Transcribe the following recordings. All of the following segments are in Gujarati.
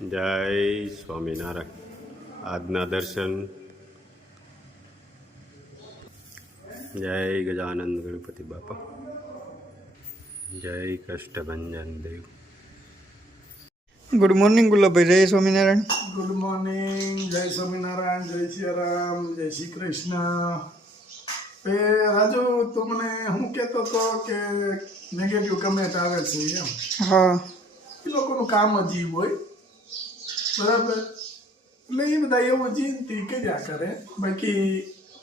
જય સ્વામિનારાયણ. આજના દર્શન. જય ગજાનંદ ગણપતિ બાપા. જય કષ્ટભંજન દેવ. Good morning Gulabbhai. જય સ્વામિનારાયણ. Good morning. જય સ્વામિનારાયણ. જય શ્રી રામ. જય શ્રી કૃષ્ણ. રાજુ, તું મને હું કહેતો હતો કે નેગેટિવ કમેન્ટ આવે છે એમ. હા, એ લોકોનું કામ જ ઈ હોય, બરાબર. એટલે એ બધા એવું જીનથી કર્યા કરે. બાકી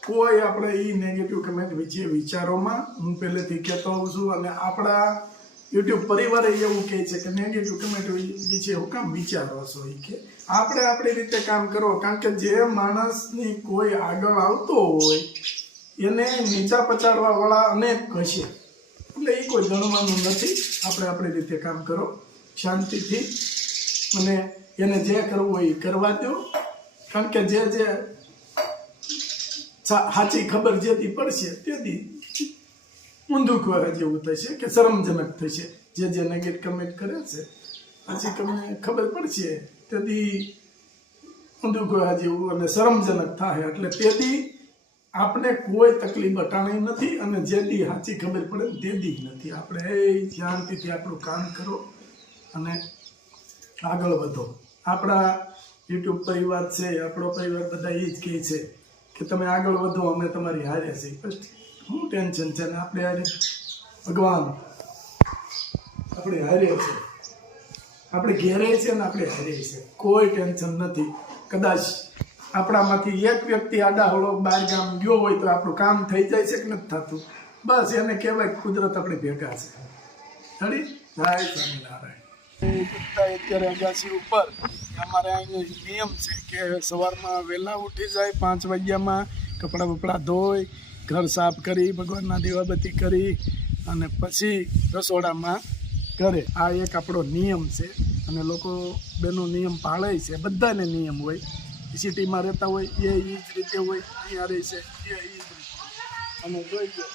કોઈ આપણે એ નેગેટિવ કમેન્ટ વિશે વિચારોમાં હું પહેલેથી કહેતો હોઉં છું. અને આપણા યુટ્યુબ પરિવારે એવું કહે છે કે નેગેટિવ કમેન્ટ વિશે હું કામ વિચારો છો. એ કે આપણે આપણી રીતે કામ કરો. કારણ કે જે માણસની કોઈ આગળ આવતો હોય એને નીચા પચાડવા વાળા અનેક હશે. એટલે એ કોઈ ગણવાનું નથી. આપણે આપણી રીતે કામ કરો શાંતિથી, અને એને જે કરવું હોય એ કરવા દો. કારણ કે જે સાચી ખબર જેથી પડશે તેથી ઊંધું કહેવા જેવું થશે કે શરમજનક થશે. જે નેગેટિવ કમેન્ટ કરે છે સાચી ખબર પડશે તેથી ઊંધું કહેવા જેવું અને શરમજનક થાય. એટલે તેથી આપણે કોઈ તકલીફ અટાણી નથી, અને જેથી સાચી ખબર પડે તેથી નથી. આપણે શાંતિથી આપણું કામ કરો અને આગળ વધો. આપણા યુટ્યુબ પરિવાર છે, આપણો પરિવાર બધા એ જ કહે છે કે તમે આગળ વધો, અમે તમારી હારે છીએ. બસ શું ટેન્શન છે ને? આપણે હારે ભગવાન આપણે હારે છે, આપણે ઘેરે છે ને આપણે હારે છે. કોઈ ટેન્શન નથી. કદાચ આપણામાંથી એક વ્યક્તિ આડાહળો બહાર ગામ ગયો હોય તો આપણું કામ થઈ જાય છે કે નથી થતું? બસ એને કહેવાય કુદરત આપણી ભેગા છે. જય સ્વામિનારાયણ. અત્યારે અગાસી ઉપર અમારે અહીં નિયમ છે કે સવારમાં વહેલા ઉઠી જાય 5 વાગ્યામાં, કપડાં બપડા ધોઈ, ઘર સાફ કરી, ભગવાનના દીવાબત્તી કરી અને પછી રસોડામાં કરે. આ એક આપણો નિયમ છે અને લોકો બેનો નિયમ પાળે છે. બધાને નિયમ હોય. સિટીમાં રહેતા હોય એ જ રીતે હોય, અહીંયા રહે છે એ જ રીતે. અને જોઈ લો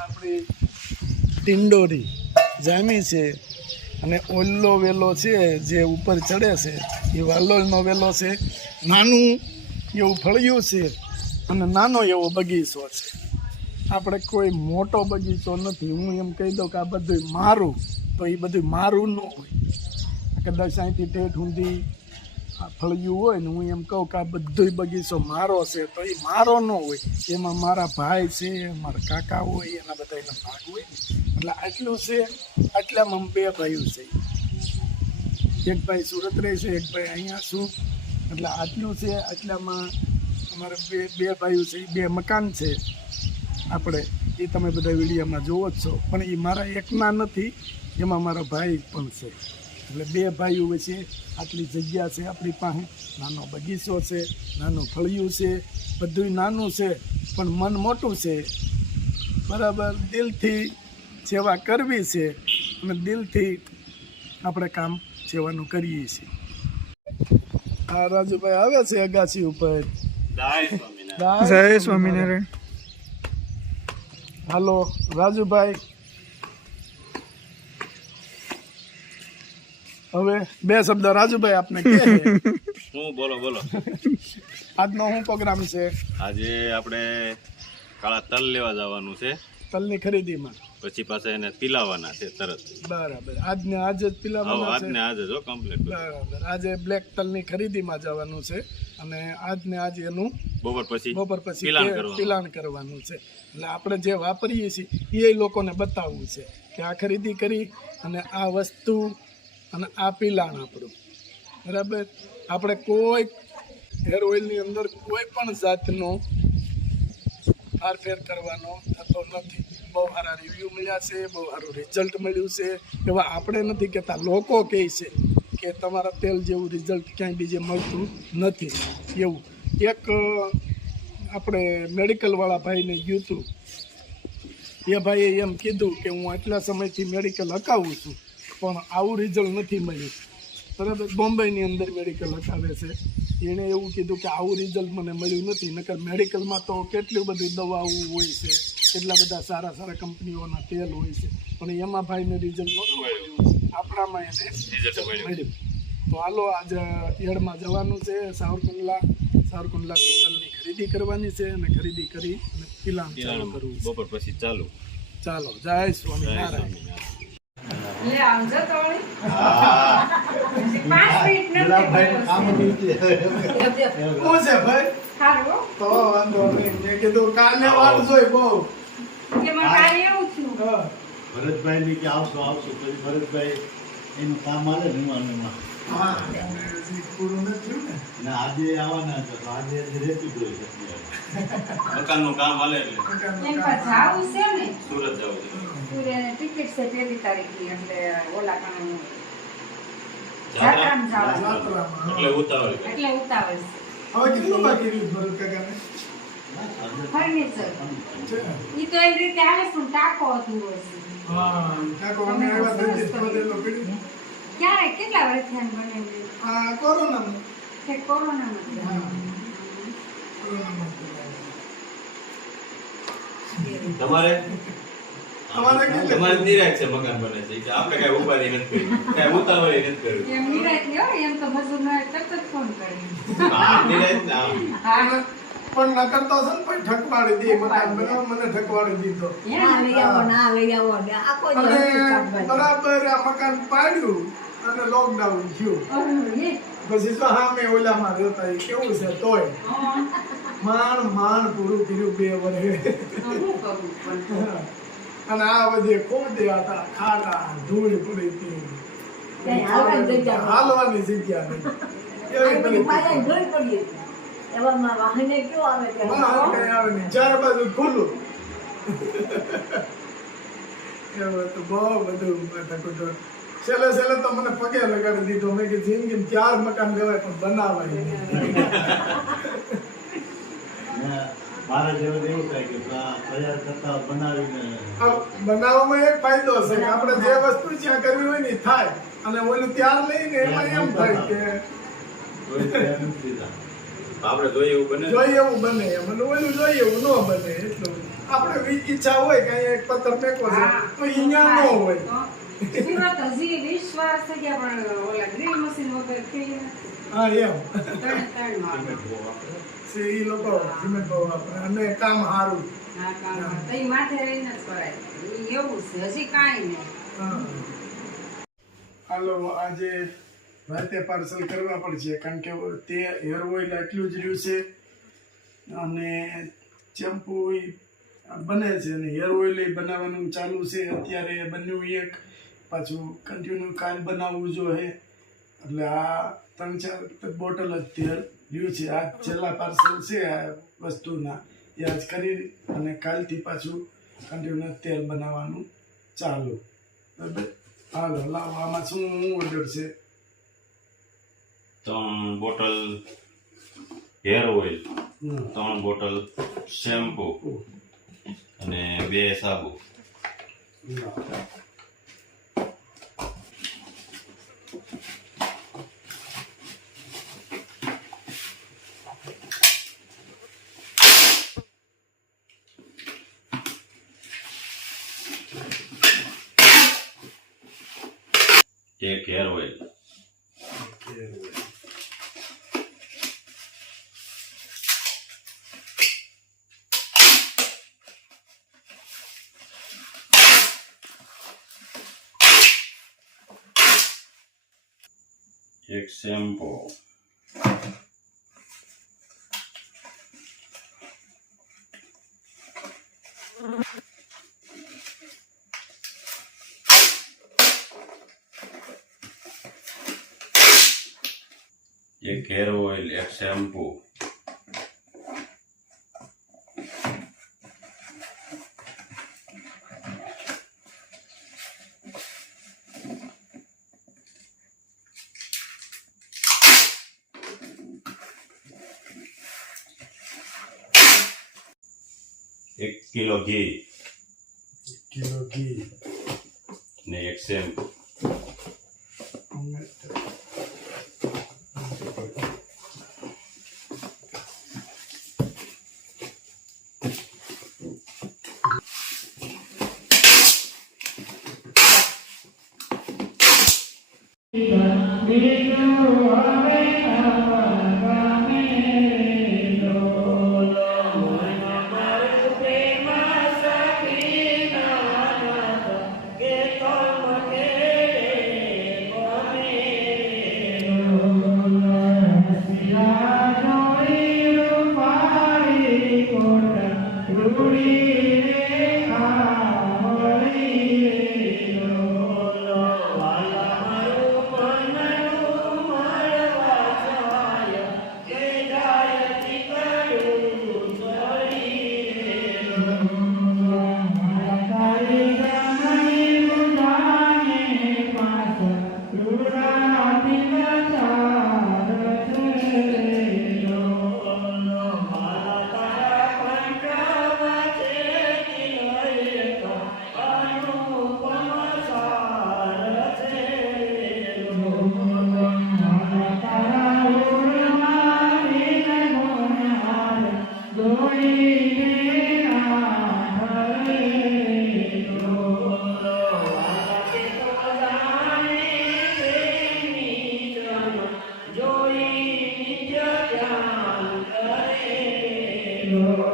આપણી ટિંડોરી જામી છે અને ઓલ્લો વેલો છે જે ઉપર ચડે છે એ વાલોલનો વેલો છે. નાનું એવું ફળિયું છે અને નાનો એવો બગીચો છે. આપણે કોઈ મોટો બગીચો નથી. હું એમ કહી દઉં કે આ બધું મારું, તો એ બધું મારું ન હોય. કદાચ અહીંથી ઠેઠ ઊંધી આ ફળિયું હોય ને હું એમ કહું કે આ બધો બગીચો મારો છે, તો એ મારો ન હોય. એમાં મારા ભાઈ છે, મારા કાકા હોય, એના બધા એના ભાગ હોય. એટલે આટલું છે. આટલામાં 2 ભાઈઓ છે. એક ભાઈ સુરત રહે છે, એક ભાઈ અહીંયા છું. એટલે આટલું છે. આટલામાં અમારે બે ભાઈઓ છે. 2 મકાન છે આપણે. એ તમે બધા વિડીયોમાં જોવો જ છો. પણ એ મારા એકના નથી, એમાં મારા ભાઈ પણ છે. એટલે 2 ભાઈઓ વચ્ચે આટલી જગ્યા છે આપણી પાસે. નાનો બગીચો છે, નાનું ફળિયું છે, બધું નાનું છે પણ મન મોટું છે. બરાબર. દિલથી સેવા કરવી છે અને દિલથી આપણે કામ સેવાનું કરીએ છીએ. હા, રાજુભાઈ આવે છે અગાસી ઉપર. જય સ્વામિનારાયણ. હાલો રાજુભાઈ, હવે 2 શબ્દ રાજુભાઈ આપને કહે. હું બોલો. આજનો શું પ્રોગ્રામ છે? આજે આપણે કાળા તલ લેવા જવાનું છે. તલની ખરીદીમાં પછી પાછા એને પીલાવાના છે તરત. બરાબર. આજને આજે જ પીલાવાના છે. આજને આજે જો કમ્પ્લીટ. બરાબર. આજે બ્લેક તલની ખરીદીમાં જવાનું છે અને આજને આજે એનું બપોર પછી પિલાણ કરવાનું છે. એટલે આપણે જે વાપરીએ છીએ એ લોકોને બતાવવું છે કે આ ખરીદી કરી અને આ વસ્તુ અને આ પિલાણ આપણું. બરાબર. આપણે કોઈ હેર ઓઇલની અંદર કોઈ પણ જાતનો ફેરફાર કરવાનો થતો નથી. બહુ સારા રિવ્યૂ મળ્યા છે, બહુ સારું રિઝલ્ટ મળ્યું છે. એવા આપણે નથી કહેતા, લોકો કહે છે કે તમારા તેલ જેવું રિઝલ્ટ ક્યાંય બીજે મળતું નથી. એવું એક આપણે મેડિકલવાળા ભાઈને ગયું હતું. એ ભાઈએ એમ કીધું કે હું આટલા સમયથી મેડિકલ હકાવું છું પણ આવું રિઝલ્ટ નથી મળ્યું. બરાબર. બોમ્બેની અંદર મેડિકલ હકાવે છે. એણે એવું કીધું કે આવું રિઝલ્ટ મને મળ્યું નથી. નકર મેડિકલમાં તો કેટલી બધી દવાઓ હોય છે, કેટલા બધા સારા કંપનીઓના તેલ હોય છે, પણ એમાં ભાઈને રિઝલ્ટ નહોતું મળ્યું. આપણામાં એને રિઝલ્ટ મળ્યું. તો હાલો આજે યડમાં જવાનું છે સાવરકુંડલા પિત્તળની ખરીદી કરવાની છે અને ખરીદી કરી અને પિલાણ ચાલુ કરવું છે. બપોર પછી ચાલુ. ચાલો જય સ્વામિનારાયણ. લે આવજો તો વળી. હા. 5 મિનિટ નથી શું છે ભાઈ? સારું તો વાંધો નહીં. મેં કીધું કાલે વાટ જોઈ બહુ. કે મને કાલે એવું થયું. હા. ભરતભાઈ ની કે આવશું પછી ભરતભાઈ એનું કામ આલે ને એમાં હા, એટલે હજી પૂરું નથી થયું ને. ને આજે આવવાના હતા તો આજે રેતી જોઈ શકીએ મકાનનું કામ હાલે એટલે એમ પણ જાવું છે ને સુરત જવું છે. સૂર્યને ટિકિટ છે 1 તારીખની એટલે ઓલા કામ જાત્રા? જાત્રામાં જવાનું. જાત્રામાં, એટલે હા. ઉતાવળ છે. એટલે ઉતાવળ છે. હવે કેટલું બાકી રહ્યું ભરત કાકાને? ફર્નિચર છે? ઈ તો એમ રીતે આવે છે પણ ટાંકો અધૂરો છે. હા, કાકો અમે આવ્યા તો જ પદેલો પીડ્યું. ક્યારે કેટલા વર્ષથી આમ બનાવ્યું? આ કોરોનામાં. કે કોરોનામાં જ હા. બનાવ્યું? કોરોનામાં. તમારે અમારે કેટલે? તમારે નિરાશ છે મકાન બને છે કે આપણે કઈ ઉપાધિ નથી કરી, કઈ ઉતાવળ નથી કર્યું. એમ નિરાંત નહીં હો, એમ તો મજૂર ન હોય તરત જ ફોન કરે. આ નિરાશ ને આમ. હા. પણ નકર તો છે ને પછી ઠકવાડી દે મકાન બનાવ મને ઠકવાડી દીધો એમ અને બરાબર આ મકાન પાડ્યું અને લોકડાઉન થયું અરે, પછી તો સામે ઓલામાં રહેતા ઈ કેવું છે તોય માંડ પૂરું કર્યું 2 વર્ષે શું કરું પણ અને આ બધે ખૂબ દેવાતા ખાડા ધૂળ પડી હતી હાલવાની જગ્યા નહીં એવી પરિસ્થિતિ. વાહન કઈ આવે નહીં, ચારે બાજુ ખુલ્લું એવું હતું. બહુ બધું માથાકૂટ. છેલ્લે તો મને પગે લગાડી દીધો. મેં કે જિંદગી 4 મકાન લેવાય પણ બનાવાય નહીં. ને મારા જેવું એવું થાય કે આ તૈયાર કરતા બનાવીને આ બનાવવામાં એક ફાયદો છે કે આપણે જે વસ્તુ જ્યાં કરવી હોય ને ઈ થાય અને ઓલું ત્યાર લઈને એમાં એમ થાય કે કોઈ તૈયાર નથી થતા. આપણે જોઈએ એવું બને. જોઈએ એવું બને એમ અને ઓલું જોઈએ એવું ન બને. એટલું આપણે ઈચ્છા હોય કે અહીંયા એક પથ્થર ફેંકવો છે તો અહીંયા ન હોય. સુરત હજી 20 વર્ષ થઈ ગયા પણ ઓલા ડ્રીલ મશીન વગર થઈ ગયા. હા એમ ત્રણ માં. છે ઈ લોકો સિમેન્ટ બહુ વાપરે અને કામ સારું. હા, કામ તો ઈ માથે રહીને જ કરાય. ઈ એવું છે હજી કાંઈ નહીં. હાલો આજે રાતે પાર્સલ કરવા પડશે કારણ કે તે હેર ઓઇલ આટલું જ રહ્યું છે અને ચેમ્પુ બને છે અને હેર ઓઇલ બનાવવાનું ચાલુ છે. અત્યારે બન્યું એક પાછું કન્ટિન્યુ કાલ બનાવવું જોઈએ એટલે આ 3-4 બોટલ જ તેલ રહ્યું છે. આ છેલ્લા પાર્સલ છે આ વસ્તુના એ આજ કરી અને કાલથી પાછું કન્ટિન્યુ તેલ બનાવવાનું ચાલુ. બરાબર હાલો લાવો આમાં શું ઓર્ડર છે? 3 bottle hair oil, 3 bottle shampoo અને 2 સાબુ. એક હેર ઓઇલ, એક શેમ્પુ, એક હેર ઓઇલ, એક શેમ્પુ, એક કિલો ઘી કિલો ઘી ને એક શેમ્પુ. Lord.